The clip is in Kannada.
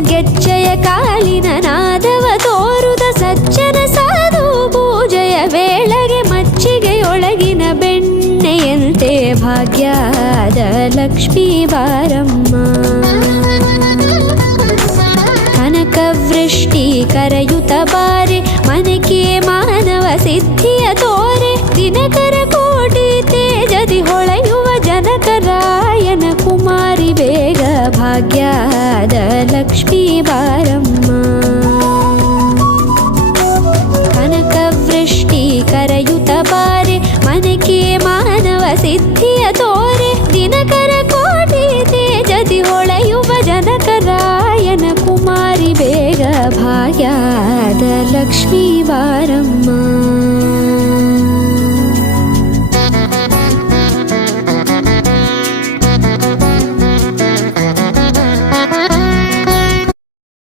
ಗೆಜ್ಜೆಯ ಕಾಲಿನ ನಾದವ ತೋರುದ ಸಜ್ಜನ ಸಾಧು ಪೂಜೆಯ ವೇಳೆಗೆ ಮಚ್ಚಿಗೆಯೊಳಗಿನ ಬೆಣ್ಣೆಯಂತೆ ಭಾಗ್ಯದ ಲಕ್ಷ್ಮೀ ಬಾರಮ್ಮ. ಕನಕವೃಷ್ಟಿ ಕರೆಯುತ್ತ ಬಾರೆ ಮನಕೆ ಮಾನವ ಸಿದ್ಧಿಯ ತೋರೆ ದಿನಕರ ಕೋಟಿ ತೇಜದಿ ಹೊಳೆಯುವ ಜನಕರಾಯನ ಕುಮಾರಿ ಬೇಗ ಭಾಗ್ಯದ ಲಕ್ಷ್ಮೀ ಬಾರಮ್ಮ. ಕನಕವೃಷ್ಟಿ ಕರೆಯುತ್ತ ಬಾರೆ ಮನಕೆ ಮಾನವ ಸಿದ್ಧಿಯ ತೋರೆ ದಿನಕರ ಕೋಟಿ ತೇಜದಿ ಹೊಳೆಯುವ ಜನಕರಾಯನ ಕುಮಾರಿ ಬೇಗ ಭಾಗ್ಯದ ಲಕ್ಷ್ಮೀ ಬಾರಮ್ಮ.